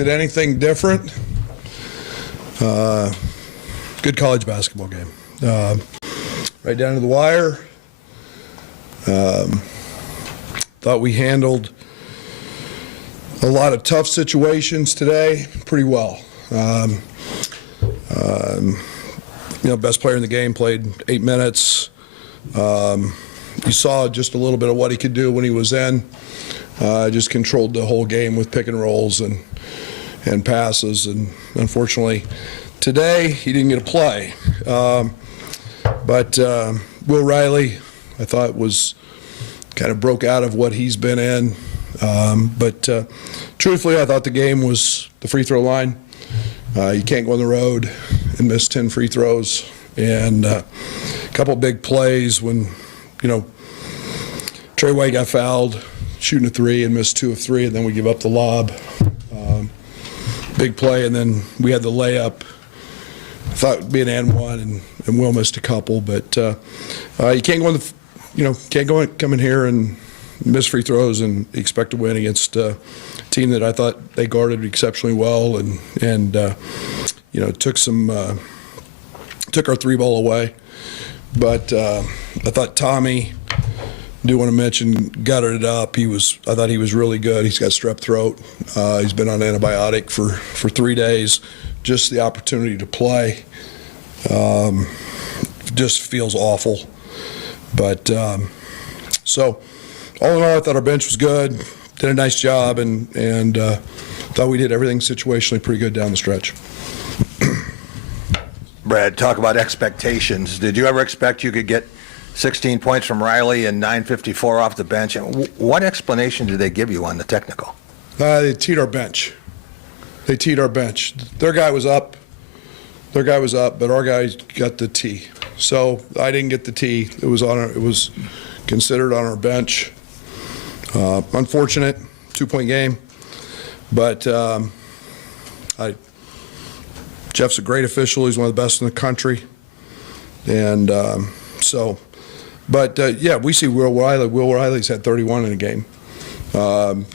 expected anything different. Good college basketball game. Right down to the wire. Thought we handled a lot of tough situations today pretty well. Best player in the game played 8 minutes. You saw just a little bit of what he could do when he was in. Just controlled the whole game with pick and rolls and passes. And unfortunately, today he didn't get a play. But Will Riley, I thought, was kind of broke out of what he's been in. But truthfully, I thought the game was the free throw line. You can't go on the road and miss 10 free throws. And a couple big plays when, Trey White got fouled, shooting a 3 and missed 2 of 3, and then we give up the lob. Big play, and then we had the layup. I thought it'd be an and one, and Will missed a couple. But you can't go come in here and miss free throws and expect to win against a team that I thought they guarded exceptionally well and took our 3 ball away. But I thought Tommy, do want to mention, gutted it up. I thought he was really good. He's got strep throat. He's been on antibiotic for 3 days. Just the opportunity to play just feels awful. But so all in all, I thought our bench was good. Did a nice job, and thought we did everything situationally pretty good down the stretch. Brad, talk about expectations. Did you ever expect you could get 16 points from Riley and 954 off the bench? And what explanation did they give you on the technical? They teed our bench. Their guy was up, but our guy got the tee. So I didn't get the tee. It was considered on our bench. Unfortunate, 2-point game. But Jeff's a great official. He's one of the best in the country. And we see Will Riley. Will Riley's had 31 in a game.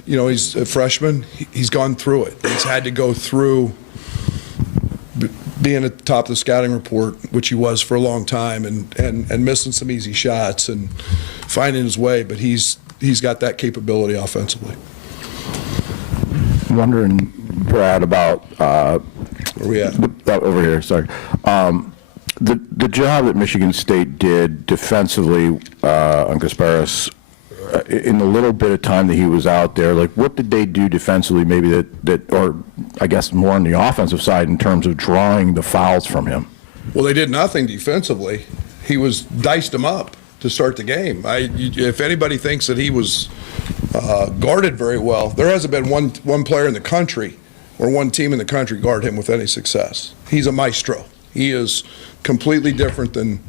He's a freshman. He's gone through it. He's had to go through being at the top of the scouting report, which he was for a long time, and missing some easy shots and finding his way. But he's got that capability offensively. I'm wondering, Brad, about where we at? Over here. Sorry. The job that Michigan State did defensively on Kasparis in the little bit of time that he was out there, like what did they do defensively maybe that or I guess more on the offensive side in terms of drawing the fouls from him? Well, they did nothing defensively. He was diced him up to start the game. If anybody thinks that he was guarded very well, there hasn't been one player in the country or one team in the country guard him with any success. He's a maestro. He is completely different than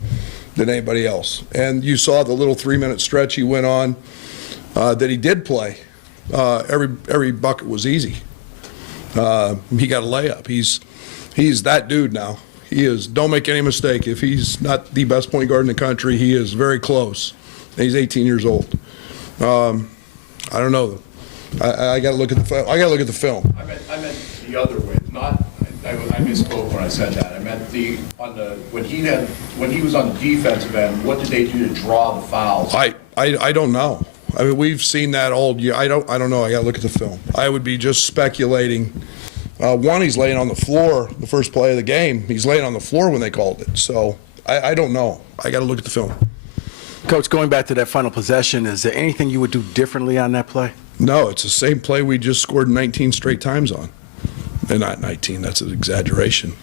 anybody else. And you saw the little 3-minute stretch he went on that he did play. Every bucket was easy. He got a layup. He's that dude now. He is. Don't make any mistake. If he's not the best point guard in the country, he is very close. And he's 18 years old. I don't know. I got to look at the film. I meant the other way. Not. I misspoke when I said that. I meant when he was on the defensive end. What did they do to draw the fouls? I don't know. I mean, we've seen that all year. I don't know. I got to look at the film. I would be just speculating. He's laying on the floor the first play of the game. He's laying on the floor when they called it. So I don't know. I got to look at the film. Coach, going back to that final possession, is there anything you would do differently on that play? No, it's the same play we just scored 19 straight times on. And not 19, that's an exaggeration.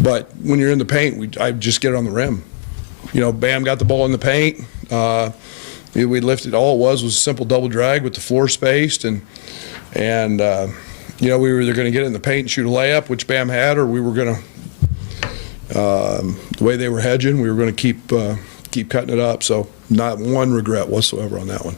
But when you're in the paint, I just get it on the rim. Bam got the ball in the paint. We lifted. All it was a simple double drag with the floor spaced. And we were either going to get it in the paint and shoot a layup, which Bam had, or we were going to, the way they were hedging, we were going to keep cutting it up. So not one regret whatsoever on that one.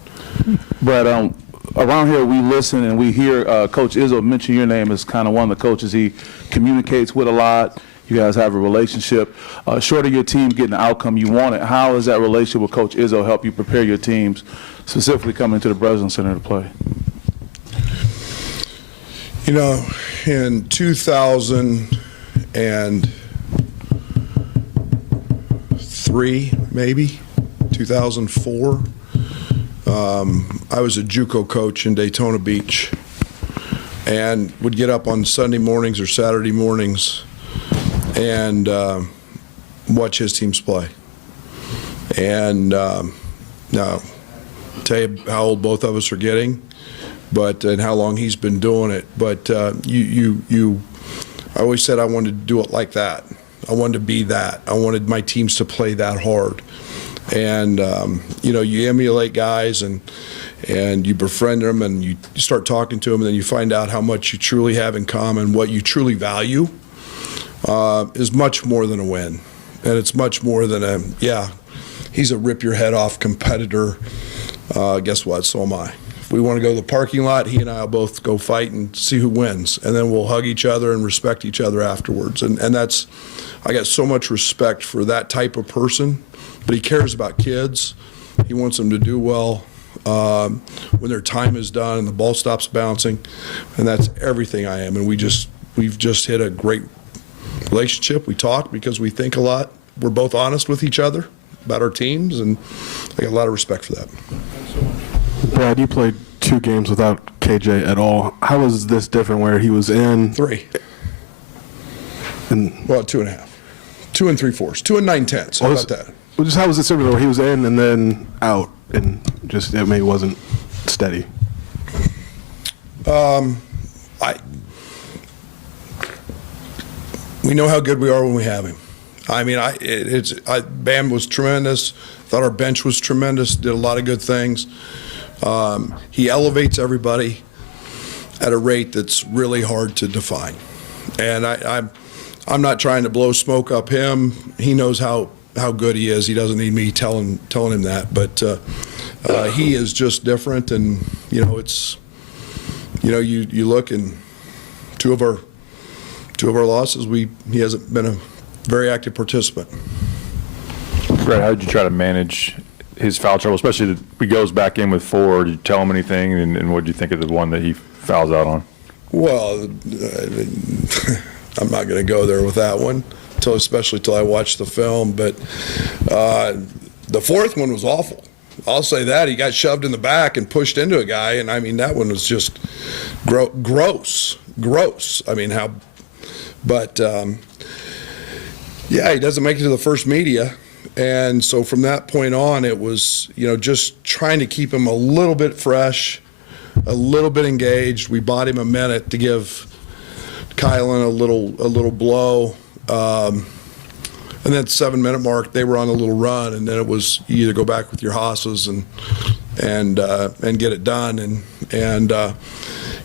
Brad, around here we listen and we hear Coach Izzo mention your name as kind of one of the coaches he communicates with a lot. You guys have a relationship. Short of your team getting the outcome you wanted, how has that relationship with Coach Izzo helped you prepare your teams, specifically coming to the Breslin Center to play? You know, in 2003, maybe 2004, I was a JUCO coach in Daytona Beach, and would get up on Sunday mornings or Saturday mornings and watch his teams play. And now, tell you how old both of us are getting, and how long he's been doing it. But I always said I wanted to do it like that. I wanted to be that. I wanted my teams to play that hard. And you emulate guys and you befriend them and you start talking to them, and then you find out how much you truly have in common. What you truly value is much more than a win, and it's much more than he's a rip your head off competitor. Guess what? So am I. If we want to go to the parking lot, he and I will both go fight and see who wins, and then we'll hug each other and respect each other afterwards. And that's, I got so much respect for that type of person. But he cares about kids. He wants them to do well when their time is done and the ball stops bouncing, and that's everything I am. And we've just hit a great relationship. We talk because we think a lot. We're both honest with each other about our teams, and I got a lot of respect for that. Brad, you played 2 games without KJ at all. How was this different where he was in? 3. And, 2.5. 2 3/4. 2 9/10. How about that? Just how was it different where he was in and then out and just it maybe wasn't steady? We know how good we are when we have him. I mean, Bam was tremendous. Thought our bench was tremendous. Did a lot of good things. He elevates everybody at a rate that's really hard to define. And I'm not trying to blow smoke up him. He knows how good he is. He doesn't need me telling him that. But he is just different. And you look, and two of our losses, he hasn't been a very active participant. Brett, how did you try to manage his foul trouble, especially if he goes back in with 4? Did you tell him anything, and what did you think of the one that he fouls out on? Well, I'm not going to go there with that one, especially till I watch the film. But the 4th one was awful. I'll say that. He got shoved in the back and pushed into a guy, and I mean that one was just gross. I mean how, but he doesn't make it to the first media. And so from that point on, it was, just trying to keep him a little bit fresh, a little bit engaged. We bought him a minute to give Kylan a little blow. And then at the 7-minute mark, they were on a little run, and then it was you either go back with your hosses and get it done and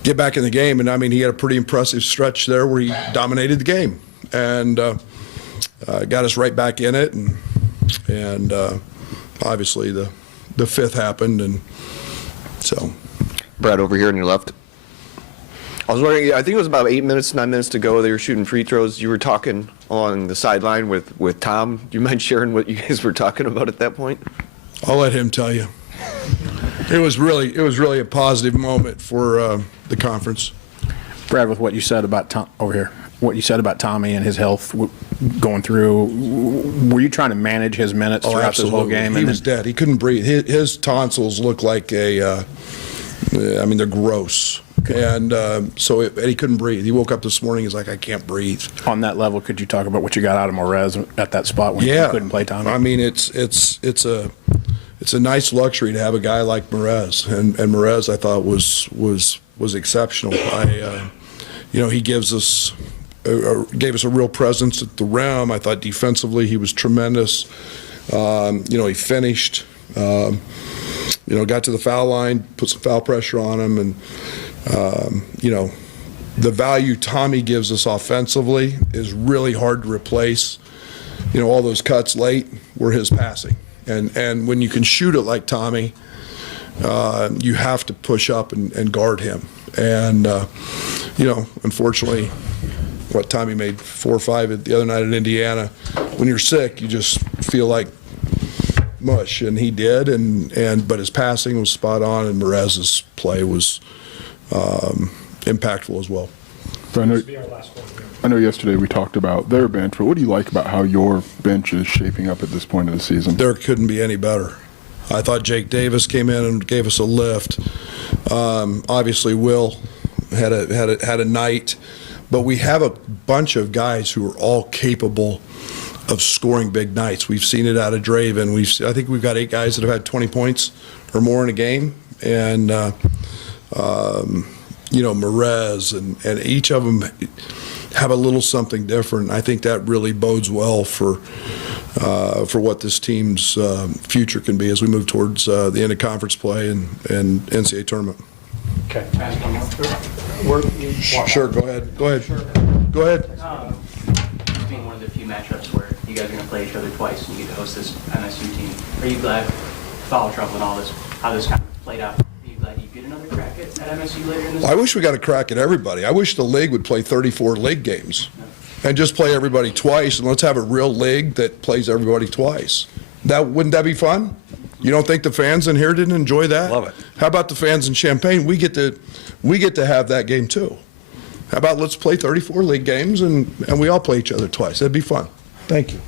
get back in the game. And I mean, he had a pretty impressive stretch there where he dominated the game and got us right back in it. And obviously the 5th happened, and so. Brad, over here on your left. I was wondering, I think it was about 9 minutes to go. They were shooting free throws. You were talking along the sideline with Tom. Do you mind sharing what you guys were talking about at that point? I'll let him tell you. It was really a positive moment for the conference. Brad, with what you said about Tom over here, what you said about Tommy and his health going through, were you trying to manage his minutes throughout this whole game? He was dead. He couldn't breathe. His tonsils look like they're gross. And so he couldn't breathe. He woke up this morning, he's like, I can't breathe. On that level, could you talk about what you got out of Morez at that spot when you couldn't play Tommy? I mean, it's a nice luxury to have a guy like Morez. And Morez, I thought, was exceptional. He gives us gave us a real presence at the rim. I thought defensively he was tremendous. He finished. Got to the foul line, put some foul pressure on him, and the value Tommy gives us offensively is really hard to replace. All those cuts late were his passing, and when you can shoot it like Tommy, you have to push up and guard him. And unfortunately, Tommy made 4 or 5 the other night at Indiana. When you're sick, you just feel like mush, and he did, but his passing was spot on, and Morez's play was impactful as well. So I know yesterday we talked about their bench, but what do you like about how your bench is shaping up at this point of the season? There couldn't be any better. I thought Jake Davis came in and gave us a lift. Obviously, Will had a night, but we have a bunch of guys who are all capable of scoring big nights. We've seen it out of Draven. I think we've got 8 guys that have had 20 points or more in a game, and Merez and each of them have a little something different. I think that really bodes well for what this team's future can be as we move towards the end of conference play and NCAA tournament. Okay. Sure, go ahead. Go ahead. Go ahead. This being one of the few matchups where you guys are going to play each other twice and you get to host this MSU team, are you glad, foul trouble and all this, how this kind of played out? Are you glad you get another crack at MSU later in this? I wish we got a crack at everybody. I wish the league would play 34 league games and just play everybody twice, and let's have a real league that plays everybody twice. Wouldn't that be fun? You don't think the fans in here didn't enjoy that? Love it. How about the fans in Champaign? We get to have that game too. How about let's play 34 league games and we all play each other twice? That'd be fun. Thank you.